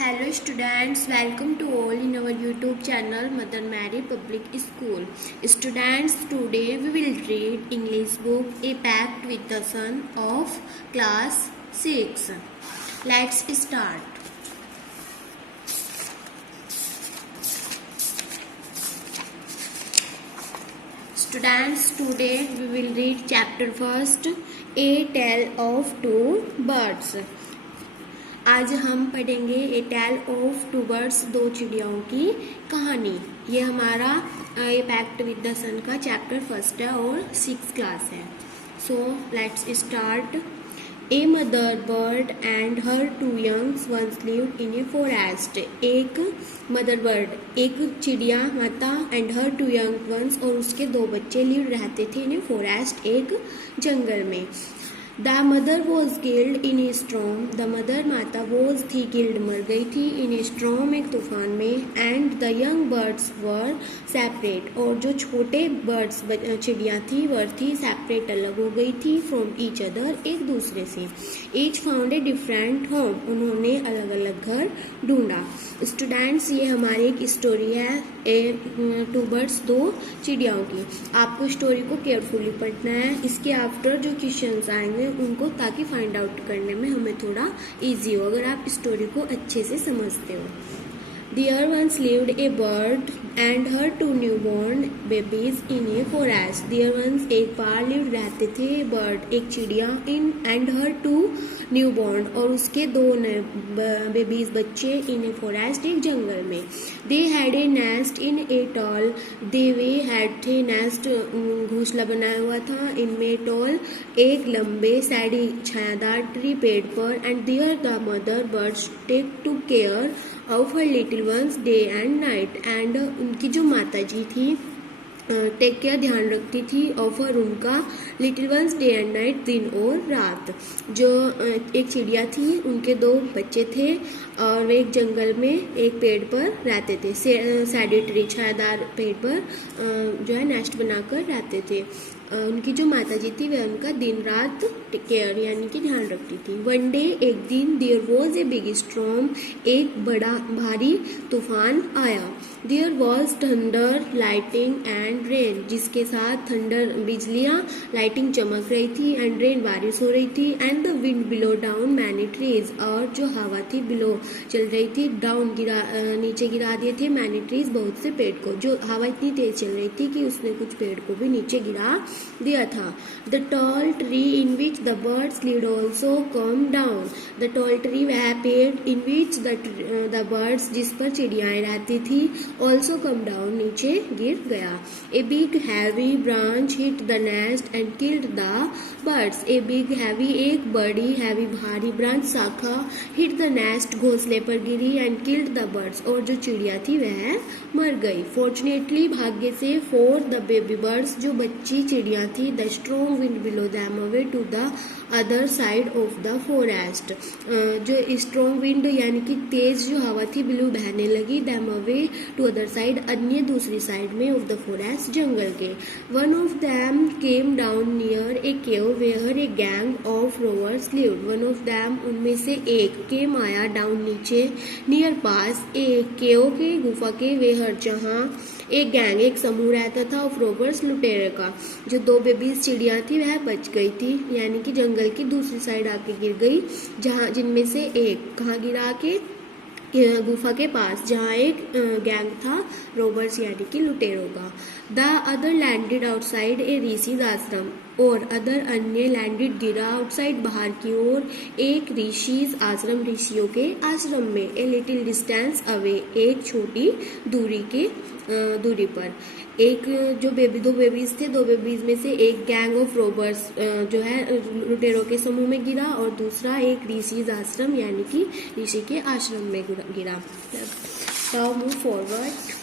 Hello students, welcome to all in our YouTube channel Mother Mary Public School. Students, today we will read English book A Pact with the Sun of class 6. Let's start. Students, today we will read chapter first, A Tale of Two Birds. आज हम पढ़ेंगे a tale of two birds, दो चिड़ियाओं की कहानी। ये हमारा a pact with the sun का चैप्टर फर्स्ट है और 6th क्लास है। So let's start. A mother bird and her two youngs once lived in a forest. एक मदर बर्ड, एक चिड़िया माता, and her two young ones, और उसके दो बच्चे लिव रहते थे इन ए फॉरेस्ट, एक जंगल में। The mother was killed in A storm. The mother माता वॉज थी किल्ड, मर गई थी, इन ए स्टॉर्म एक तूफान में। And the young birds were separate, और जो छोटे बर्ड्स चिड़िया थी वर थी सेपरेट, अलग हो गई थी, फ्रॉम ईच अदर एक दूसरे से। Each found a different home, उन्होंने अलग अलग घर ढूंढा। स्टूडेंट्स, ये हमारी एक स्टोरी है टू बर्ड्स, दो चिड़ियाओं की। आपको स्टोरी को केयरफुली पढ़ना है। इसके आफ्टर जो क्वेश्चंस आएंगे उनको ताकि फाइंड आउट करने में हमें थोड़ा इजी हो, अगर आप स्टोरी को अच्छे से समझते हो। There once lived a bird and her two newborn babies in a forest. There once एक बार lived रहते थे bird, एक चिड़िया, in and her two newborn, और उसके दो बेबीज बच्चे, in a forest एक जंगल में। They had a nest in a tall, they had थे nest घोंसला बनाया हुआ था, इनमें tall एक लंबे सैडी छायादार ट्री पेड़ पर। And there the mother birds take to care of her little ones day and night, and उनकी जो माता जी थी टेक केयर ध्यान रखती थी, ऑफर उनका little ones day and night, दिन और रात। जो एक चिड़िया थी उनके दो बच्चे थे और वे एक जंगल में एक पेड़ पर रहते थे, सैडी ट्री छायादार पेड़ पर जो है नेस्ट बनाकर रहते थे। उनकी जो माता जी थी वह उनका दिन रात केयर यानी कि ध्यान रखती थी। वन डे एक दिन, there was a big storm, एक बड़ा भारी तूफान आया। There was thunder lighting and rain, जिसके साथ थंडर बिजलियां, लाइटिंग चमक रही थी, एंड रेन बारिश हो रही थी। And the wind below down many trees, और जो हवा थी बिलो चल रही थी, डाउन नीचे गिरा दिए थे मैनी ट्रीज बहुत से पेड़ को। जो हवा इतनी तेज चल रही थी कि उसने कुछ पेड़ को भी नीचे गिरा दिया था। The tall tree in which the birds lived also come down. The tall tree वह पेड़, इन विच द बर्ड्स जिस पर चिड़ियाएं रहती थी, ऑल्सो कम डाउन नीचे गिर गया। A big heavy branch hit the nest and killed the birds. A big heavy एक बड़ी हैवी भारी ब्रांच शाखा, हिट द नेस्ट घोंसले पर गिरी, एंड किल्ड द बर्ड्स, और जो चिड़िया थी वह मर गई। फॉर्चुनेटली भाग्य से, फॉर द बेबी बर्ड्स जो बच्ची चिड़िया थी, the strong wind blew them away to the other side of the forest. जो स्ट्रॉन्ग विंड यानी कि तेज जो हवा थी बिलो बहने लगी, them away to other side अन्य दूसरी साइड में ऑफ द फॉरेस्ट जंगल के। One of them came down near a cave where a gang of robbers lived. One of them उनमें से एक, केम आया, डाउन नीचे, नियर पास, ए केव के गुफा के, वेयर जहाँ, एक गैंग एक समूह रहता था, ऑफ रोवर्स लुटेरे का। जो दो बेबीज चिड़िया थी वह बच गई थी, यानी कि जंगल की दूसरी साइड आके गिर गई, जहाँ जिनमें से एक कहाँ गिरा के गुफा के पास, जहाँ एक गैंग था रोबर्स यानी कि लुटेरों का। द अदर लैंडेड आउटसाइड ए ऋषिज आश्रम, और अदर अन्य लैंडेड गिरा आउटसाइड बाहर की ओर, एक ऋषिज आश्रम ऋषियों के आश्रम में। ए लिटिल डिस्टेंस अवे एक छोटी दूरी पर। एक जो दो बेबीज थे, दो बेबीज में से एक गैंग ऑफ रोबर्स जो है लुटेरों के समूह में गिरा, और दूसरा एक ऋषिज आश्रम यानी कि ऋषि के आश्रम में गिरा। Now move forward.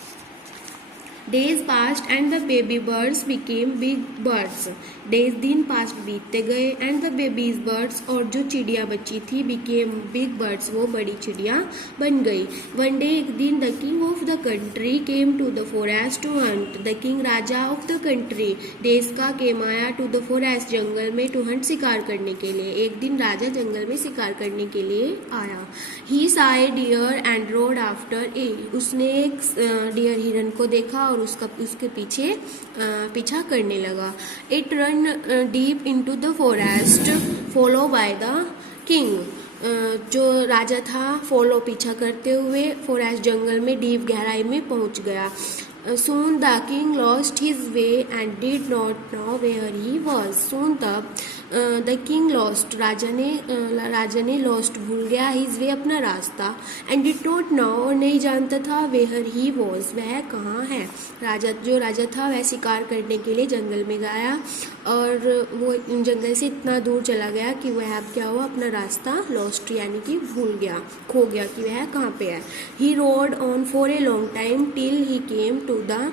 Days past and the baby birds became big birds. Days दिन पास्ट बीतते गए एंड द बेबीज बर्ड्स और जो चिड़िया बची थी बिकेम बिग बर्ड्स वो बड़ी चिड़िया बन गई। वन डे एक दिन the king of the country came to the forest to hunt. The king राजा ऑफ द कंट्री देश का केम आया टू द फॉरेस्ट जंगल में टू हंट शिकार करने के लिए। एक दिन राजा जंगल में शिकार करने के लिए आया। ही saw a deer and rode after a। उसने एक डियर हिरन को देखा और उसके पीछा करने लगा। It run deep into the forest follow by the king. जो राजा था पीछा करते हुए फॉरेस्ट जंगल में डीप गहराई में पहुंच गया। Soon the king lost his way and did not know where he was। Soon तब द किंग लॉस्ट राजा ने लॉस्ट भूल गया हिज वे अपना रास्ता एंड डिड नॉट नो और नहीं जानता था वेयर ही वॉज वह कहाँ है। राजा था वह शिकार करने के लिए जंगल में गया और वो जंगल से इतना दूर चला गया कि वह अब क्या हुआ अपना रास्ता लॉस्ट यानी कि खो गया कि वह कहाँ पे है। He rode on for a long time till he came to the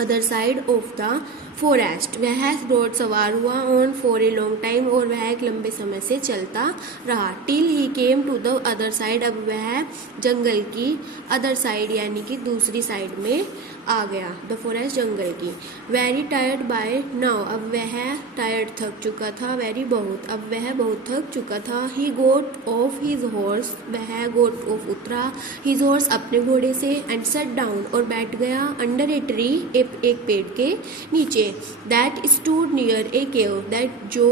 other side of the forest. वह रोड सवार हुआ on for a long time और वह एक लंबे समय से चलता रहा। Till he came to the other side अब वह जंगल की अदर साइड यानी कि दूसरी साइड में आ गया द फॉरेस्ट जंगल की। वेरी टायर्ड बाय नाउ अब वह टायर्ड थक चुका था वेरी बहुत अब वह बहुत थक चुका था। ही गोट ऑफ हिज हॉर्स वह गोट ऑफ उतरा हिज हॉर्स अपने घोड़े से एंड सेट डाउन और बैठ गया अंडर ए ट्री एक पेड़ के नीचे। That stood near a cave that जो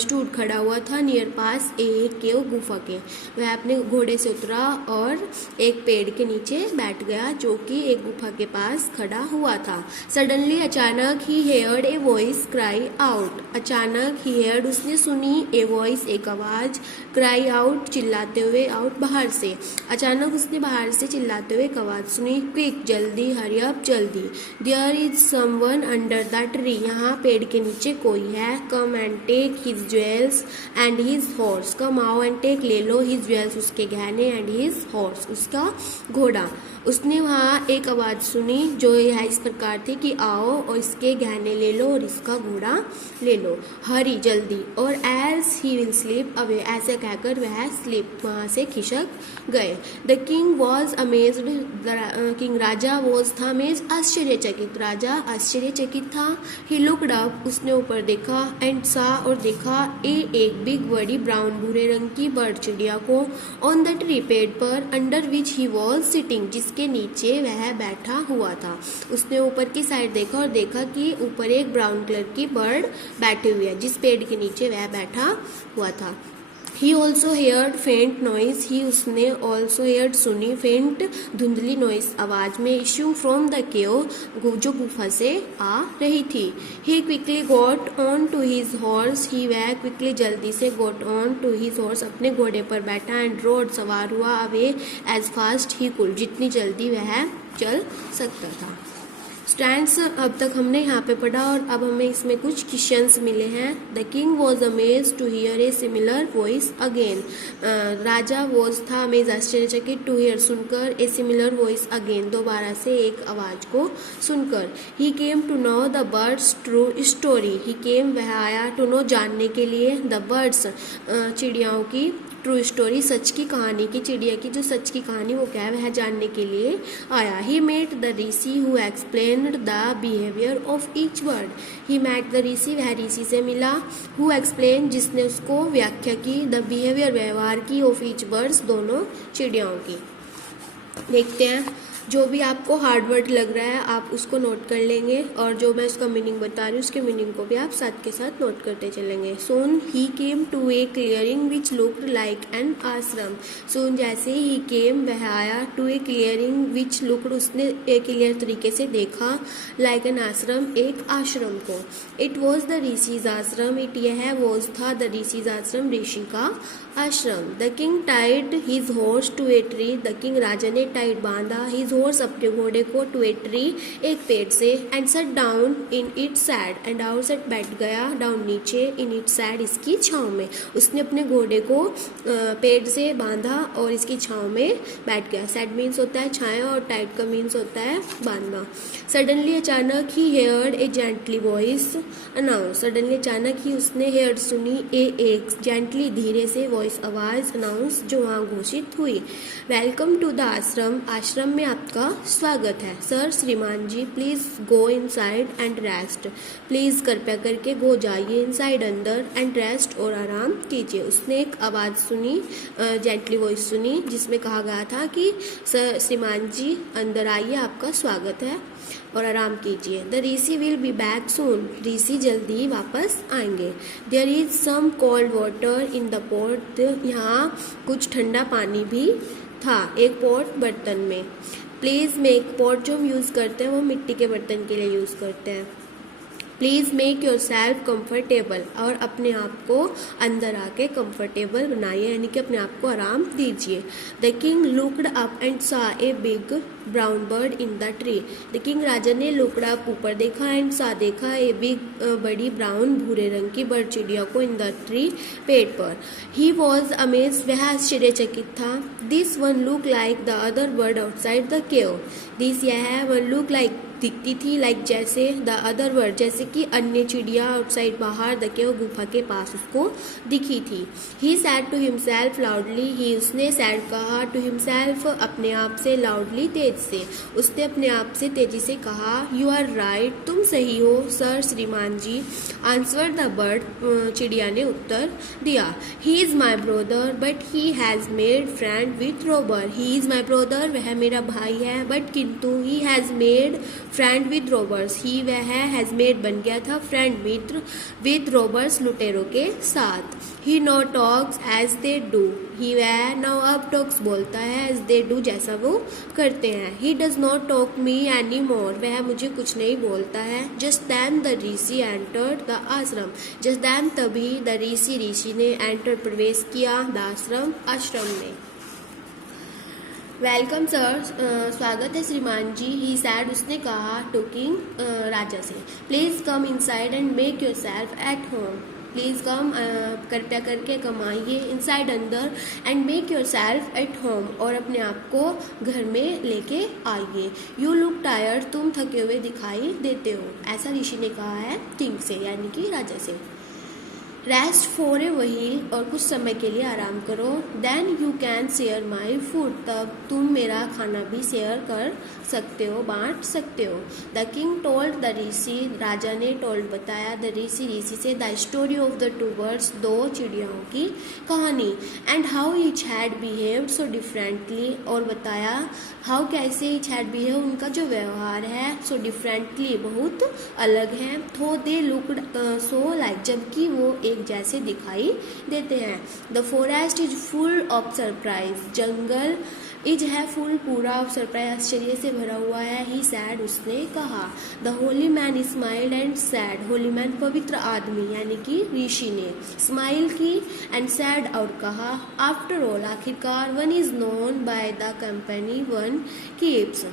स्टूड खड़ा हुआ था नियर पास ए केव गुफा के। वह अपने घोड़े से उतरा और एक पेड़ के नीचे बैठ गया जो कि एक गुफा के पास खड़ा हुआ था। सडनली अचानक ही heard a voice cry out अचानक ही हेयर्ड उसने सुनी ए वॉइस एक आवाज क्राई आउट चिल्लाते हुए आउट बाहर से। अचानक उसने बाहर से चिल्लाते हुए एक आवाज सुनी क्विक जल्दी हरी अप जल्दी। There is someone under the tree यहाँ पेड़ के नीचे कोई है। Come and take his jewels and his horse come आओ एंड टेक ले लो हिज ज्वेल्स उसके गहने एंड हिज हॉर्स उसका घोड़ा। उसने वहाँ एक आवाज़ सुनी जो यह इस प्रकार थी कि आओ और इसके गहने ले लो और इसका घोड़ा ले लो हरी जल्दी और as he will slip away ऐसे कहकर वह स्लीप वहाँ से खिसक गए। The king was amazed king राजा वॉज था अमेज आश्चर्यचकित राजा आश्चर्यचकित था। ही लुक्ड अप उसने ऊपर देखा एंड सा और देखा एक बिग बड़ी ब्राउन भूरे रंग की बर्ड चिड़िया को ऑन द ट्री पेड़ पर under which he was sitting जिसके नीचे वह बैठा हुआ था। उसने ऊपर की साइड देखा और देखा कि ऊपर एक ब्राउन कलर की बर्ड बैठी हुई है जिस पेड़ के नीचे वह बैठा हुआ था। ही ऑल्सो हेयर्ड फेंट नॉइज ही उसने ऑल्सो हेयर्ड सुनी फेंट धुंधली नॉइज आवाज में इश्यू फ्रॉम द केव जो गुफा से आ रही थी। He quickly got on to his horse he वह क्विकली जल्दी से got on to his horse अपने घोड़े पर बैठा एंड रोड सवार हुआ away as fast he could जितनी जल्दी वह चल सकता था। स्टैंड्स अब तक हमने यहाँ पे पढ़ा और अब हमें इसमें कुछ क्वेश्चंस मिले हैं। The king was amaze to hear a similar voice again राजा वॉज था अमेज आश्चर्यचकित टू हियर सुनकर ए सिमिलर वॉइस अगेन दोबारा से एक आवाज को सुनकर। He came to know the birds true story he came वह आया टू नो जानने के लिए द बर्ड्स चिड़ियाओं की ट्रू स्टोरी सच की कहानी की चिड़िया की जो सच की कहानी वो क्या है वह जानने के लिए आया। He met the rishi who explained the behaviour of each bird he met the rishi वह ऋषि से मिला हु एक्सप्लेन जिसने उसको व्याख्या की द बिहेवियर व्यवहार की ऑफ ईच बर्ड्स दोनों चिड़ियाओं की। देखते हैं जो भी आपको हार्ड वर्ड लग रहा है आप उसको नोट कर लेंगे और जो मैं उसका मीनिंग बता रही हूँ उसके मीनिंग को भी आप साथ के साथ नोट करते चलेंगे। Soon he came to a clearing which looked like an ashram soon जैसे ही केम वह आया to a clearing which looked उसने एक क्लियर तरीके से देखा लाइक एन आश्रम एक आश्रम को। इट वॉज द ऋषिज आश्रम इट यह वॉज था द ऋषिज आश्रम ऋषि का आश्रम। The king tied his horse to a tree the king राजा ने टाइड बांधा हिज हॉर्स अपने घोड़े को टू ए ट्री एक पेड़ से and shut down in it sad and out सट बैठ गया डाउन नीचे इन इट सैड इसकी छाँव में। उसने अपने घोड़े को पेड़ से बांधा और इसकी छाँव में बैठ गया। सैड मीन्स होता है छाया और टाइट का मीन्स होता है बांधना। सडनली अचानक ही हेयर्ड ए जेंटली वॉइस अनाउंस। सडनली अचानक ही उसने हेयर्ड सुनी एक जेंटली धीरे से वॉइस आवाज अनाउंस जो वहाँ घोषित हुई। वेलकम टू द आश्रम। आश्रम में आपका स्वागत है। सर श्रीमान जी please go inside and rest. Please कृपया करके गो जाइए इनसाइड अंदर एंड रेस्ट और आराम कीजिए। उसने एक आवाज सुनी, जेंटली वॉइस सुनी जिसमें कहा गया था कि सर श्रीमान जी अंदर आइए, आपका स्वागत है और आराम कीजिए। The rishi will be back soon. ऋषि जल्दी वापस आएंगे। There is some cold water in the pot. यहाँ कुछ ठंडा पानी भी था एक पॉट बर्तन में। प्लीज मेक, पॉट जो हम यूज करते हैं वो मिट्टी के बर्तन के लिए यूज करते हैं। Please make your self comfortable. और अपने आप को अंदर आके कंफर्टेबल बनाइए, यानी कि अपने आप को आराम दीजिए। The king looked up and saw a big brown bird in the tree. The king राजा ने लुक्ड अप ऊपर देखा एंड सा देखा ए बिग बड़ी ब्राउन भूरे रंग की बर्ड चिड़िया को इन द ट्री पेड़ पर। ही वॉज अमेज, वह आश्चर्यचकित था। This one look like the other bird outside the cave. This यह वन लुक लाइक दिखती थी लाइक जैसे द अदर बर्ड जैसे कि अन्य चिड़िया आउटसाइड बाहर द केव गुफा के पास उसको दिखी थी। ही सैड टू हिमसेल्फ लाउडली। ही उसने सैड कहा टू हिमसेल्फ अपने आप से लाउडली तेज से। उसने अपने आप से तेजी से कहा यू आर राइट, तुम सही हो सर श्रीमान जी। आंसर द बर्ड, चिड़िया ने उत्तर दिया। He is my brother but he has made friend with robber. He is my brother, वह मेरा भाई है, बट किंतु he has made friend with robbers. He वह हैज मेड बन गया था फ्रेंड मित्र विद रॉबर्स लुटेरों के साथ। He now talks as they do. He वह नाउ अब टॉक्स बोलता है एज दे डू जैसा वो करते हैं। He does not talk me any more, वह मुझे कुछ नहीं बोलता है। Just then the rishi entered the ashram. Just then तभी द ऋषि ने एंटर प्रवेश किया द आश्रम आश्रम में। वेलकम सर, स्वागत है श्रीमान जी। ही सैड, उसने कहा टू किंग, राजा से। Please come inside and make your self at home. Please come, कृपया करके कम आइए इनसाइड अंदर and make your self at home और अपने आप को घर में लेके आइए। यू लुक टायर्ड, तुम थके हुए दिखाई देते हो, ऐसा ऋषि ने कहा है किंग से यानी कि राजा से। रेस्ट फॉर ए व्हील, और कुछ समय के लिए आराम करो। Then you can share my food, तब तुम मेरा खाना भी शेयर कर सकते हो, बांट सकते हो। द किंग टोल्ड द ऋषि, राजा ने टोल्ड बताया द ऋषि से the story of the two birds, दो चिड़ियाओं की कहानी। And how each had behaved so differently, और बताया हाउ कैसे ईच हैड बिहेव, उनका जो व्यवहार है सो डिफरेंटली बहुत अलग है। थो दे लुक्ड सो लाइक, जबकि वो एक जैसे दिखाई देते हैं। The forest is full of surprise, jungle is है फुल पूरा ऑफ सरप्राइज, आश्चर्य से भरा हुआ है। ही सैड, उसने कहा। The Holi man smiled and sad, Holi man पवित्र आदमी यानी कि ऋषि ने स्माइल की एंड सैड और कहा। आफ्टर ऑल, आखिरकार, one is known by the company one keeps,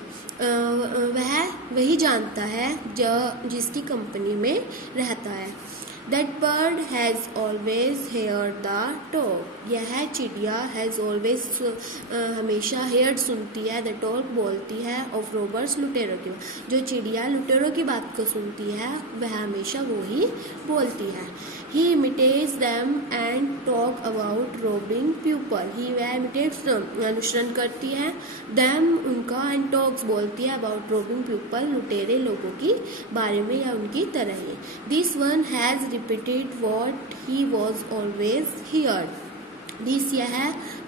वह वही जानता है जो जिसकी कंपनी में रहता है। That bird has always heard the talk, यह चिड़िया has always हमेशा heard सुनती है, the talk बोलती है of robbers लुटेरों की, जो चिड़िया लुटेरों की बात को सुनती है वह हमेशा वो ही बोलती है। He imitates them and talk about robbing people, ही वह imitates अनुसरण करती है them उनका and talks बोलती है about robbing people लुटेरे लोगों की बारे में या उनकी तरह ही। This one has repeated what he was always heard, this यह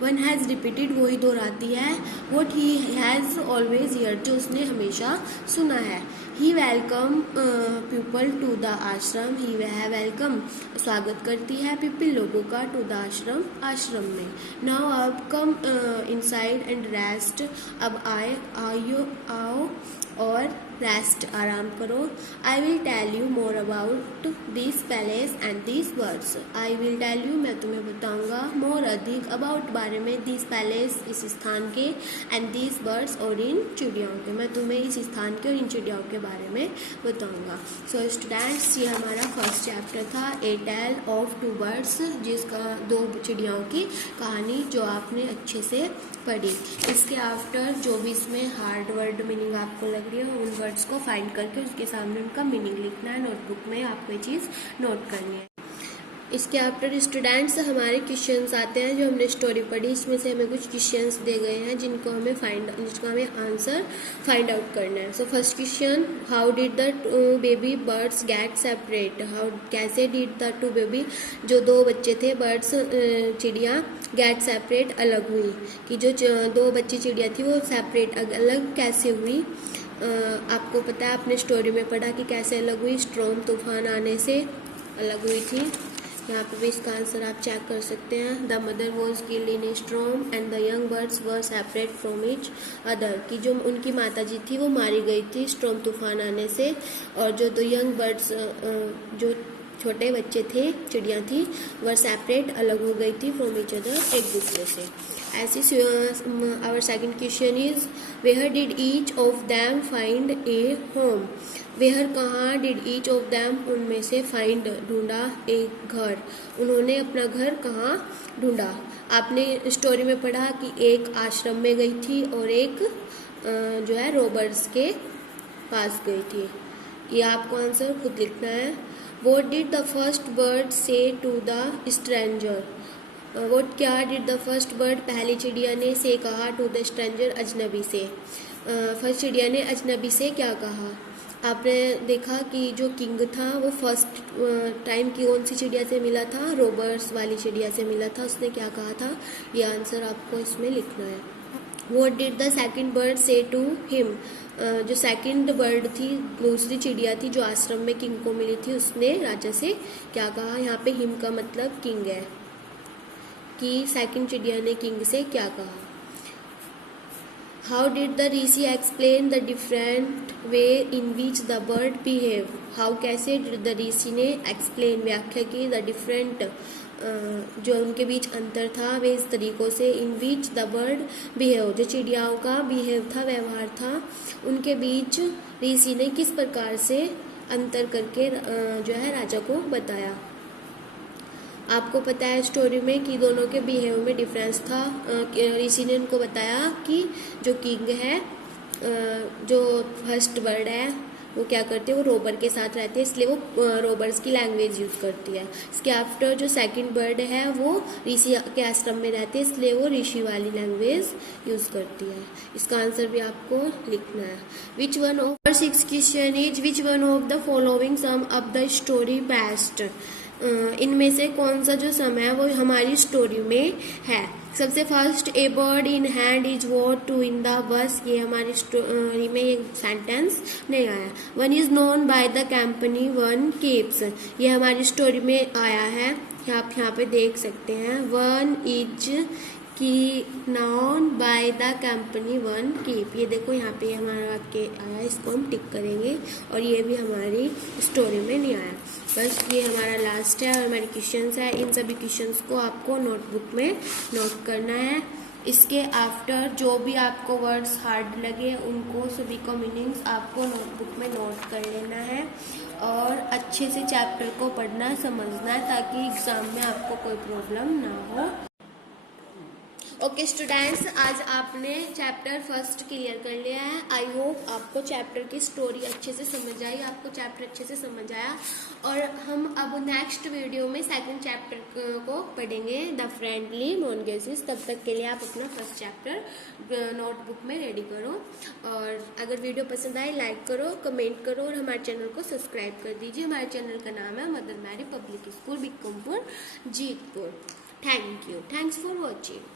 वन हैज़ रिपीटेड वही दोहराती है what he has always heard जो उसने हमेशा सुना है। ही वेलकम पीपल टू द आश्रम, ही वह वेलकम स्वागत करती है पीपल लोगों का टू द आश्रम आश्रम में। नाउ अब कम इनसाइड एंड रेस्ट, अब आओ और रेस्ट, आराम करो। I will tell you more about this palace and this birds. I will tell you, मैं तुम्हें बताऊंगा, मोर अधिक, अबाउट बारे में, दिस पैलेस इस स्थान के, एंड दिस बर्ड्स और इन चिड़ियाओं के, मैं तुम्हें इस स्थान के और इन चिड़ियाओं के बारे में बताऊंगा। सो स्टूडेंट्स, ये हमारा फर्स्ट चैप्टर था, ए टेल ऑफ टू बर्ड्स, जिसका दो चिड़ियाओं की कहानी जो आपने अच्छे से पढ़ी। इसके आफ्टर जो भी इसमें हार्ड वर्ड मीनिंग आपको लग रही है, उन वर्ड्स को फाइंड करके उसके सामने उनका मीनिंग लिखना है। नोटबुक में आपको ये चीज़ नोट करनी है। इसके आफ्टर स्टूडेंट्स हमारे क्वेश्चंस आते हैं, जो हमने स्टोरी पढ़ी इसमें से हमें कुछ क्वेश्चंस दे गए हैं जिसका हमें आंसर फाइंड आउट करना है। So first question, how did the baby birds gate separate. कैसे डिड द टू बेबी, जो दो बच्चे थे बर्ड्स चिड़िया, गेट सेपरेट अलग हुई, कि जो दो बच्ची चिड़िया थी वो सेपरेट अलग कैसे हुई। आपको पता है, आपने स्टोरी में पढ़ा कि कैसे अलग हुई, स्ट्रॉम तूफान आने से अलग हुई थी। यहाँ पे भी इसका आंसर आप चेक कर सकते हैं। The mother was killed in A storm and the young birds were separate from each other, कि जो उनकी माता जी थी वो मारी गई थी स्ट्रॉम तूफान आने से, और जो दो यंग बर्ड्स जो छोटे बच्चे थे चिड़िया थी वर सेपरेट अलग हो गई थी फ्रॉम ईच अदर, एक दूसरे से। ऐसी our second question is, where did each of them find a home. Where कहाँ, डिड ईच ऑफ दैम उनमें से, फाइंड ढूंढा, एक घर, उन्होंने अपना घर कहाँ ढूंढा। आपने स्टोरी में पढ़ा कि एक आश्रम में गई थी और एक जो है रॉबर्स के पास गई थी। ये आपको आंसर खुद लिखना है। What did the first bird say to the stranger? What क्या did the first bird पहली चिड़िया ने से कहा to the stranger अजनबी से। फर्स्ट चिड़िया ने अजनबी से क्या कहा। आपने देखा कि जो किंग था वो फर्स्ट टाइम की कौन सी चिड़िया से मिला था, रोबर्स वाली चिड़िया से मिला था। उसने क्या कहा था, ये आंसर आपको इसमें लिखना है। What did the second bird say to him? जो सेकंड बर्ड थी, दूसरी चिड़िया थी जो आश्रम में किंग को मिली थी, उसने राजा से क्या कहा। यहाँ पे हिम का मतलब किंग है, कि सेकंड चिड़िया ने किंग से क्या कहा। How did the Rishi explain the different way in which the bird behave. How कैसे डिड द ऋषि ने एक्सप्लेन व्याख्या की, द डिफरेंट जो उनके बीच अंतर था, वे इस तरीकों से, इन विच द बर्ड बिहेव, जो चिड़ियाओं का बिहेव था, व्यवहार था, उनके बीच ऋषि ने किस प्रकार से अंतर करके जो है राजा को बताया। आपको पता है स्टोरी में कि दोनों के बिहेव में डिफरेंस था। ऋषि ने उनको बताया कि जो किंग है, जो फर्स्ट बर्ड है, वो क्या करते हैं, वो रोबर के साथ रहते हैं, इसलिए वो रोबर्स की लैंग्वेज यूज़ करती है। इसके आफ्टर जो सेकंड बर्ड है वो ऋषि के आश्रम में रहते हैं, इसलिए वो ऋषि वाली लैंग्वेज यूज़ करती है। इसका आंसर भी आपको लिखना है। Which one of six question is, which one of the following sum of the story best. इनमें से कौन सा जो सम है वो हमारी स्टोरी में है। सबसे first, a bird in hand is worth two in the bush, ये हमारी स्टोरी में एक सेंटेंस नहीं आया। One is known by the company one keeps, ये हमारी स्टोरी में आया है, आप यहाँ पे देख सकते हैं। वन इज की known by the company one keep, ये देखो यहाँ पे हमारा वाक्य आया, इसको हम टिक करेंगे, और ये भी हमारी स्टोरी में नहीं आया। बस ये हमारा लास्ट है और हमारे क्वेश्चंस है। इन सभी क्वेश्चंस को आपको नोटबुक में नोट करना है। इसके आफ्टर जो भी आपको वर्ड्स हार्ड लगे उनको सभी को मीनिंग्स आपको नोटबुक में नोट कर लेना है, और अच्छे से चैप्टर को पढ़ना समझना है, ताकि एग्जाम में आपको कोई प्रॉब्लम ना हो। ओके स्टूडेंट्स, आज आपने चैप्टर फर्स्ट क्लियर कर लिया है। आई होप आपको चैप्टर की स्टोरी अच्छे से समझ आई, आपको चैप्टर अच्छे से समझ आया। और हम अब नेक्स्ट वीडियो में सेकंड चैप्टर को पढ़ेंगे, द फ्रेंडली मोनगेसिस। तब तक के लिए आप अपना फर्स्ट चैप्टर नोटबुक में रेडी करो, और अगर वीडियो पसंद आए लाइक करो, कमेंट करो, और हमारे चैनल को सब्सक्राइब कर दीजिए। हमारे चैनल का नाम है Mother Mary public school Bikrampur Jitpur. Thank you, thanks for watching.